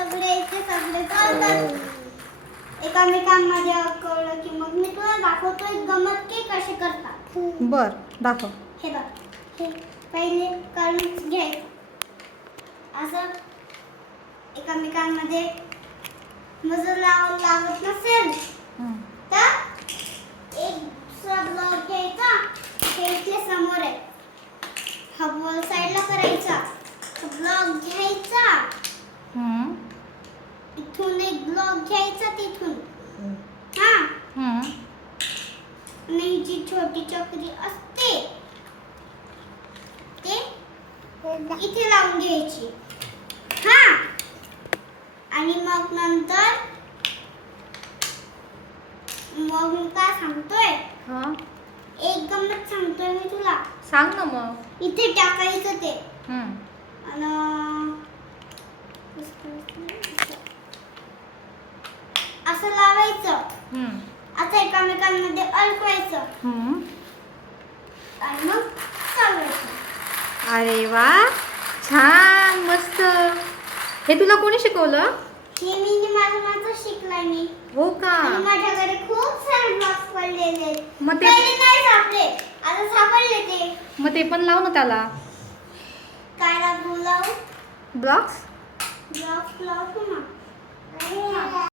सगळे चालतात एकामेकांमध्ये कळलं की मग मी तुला दाखवतोय गमत की कशी करतात. बर दाखव. हे बघ, हे पहिले काढून घ्यायचं असं एकामेकांमध्ये मजल लावत नसेल तर एक दुसरा ब्लॉक घ्यायचा, हे इथे समोर आहे, हा बॉल साईडला करायचा, ब्लॉक घ्यायचा, इथून एक ब्लॉक घ्यायचा तिथून, हा आणि जी छोटी चक्री असते ते इथे लावून घ्यायची, हा. आणि मग नंतर मग मी काय सांगतोय, एक गंमत सांगतोय मी तुला. सांग ना मग. इथे टाकायचं ते आणि असं लावायचं, आता एकामेकांमध्ये अडकवायचं आणि मग चालवायचं. अरे वा, छान, मस्त. हे तुला कोणी शिकवलं? हे मी माझं शिकलाय मी. हो का? आणि माझ्याकडे खूप सारे ब्लॉक्स पडलेले आहेत. मग ते पहिले नाही सापडले, आता सापडले ते. मग ते पण लाव ना त्याला. काय लावू? ब्लॉक्स ब्लॉक्स ना.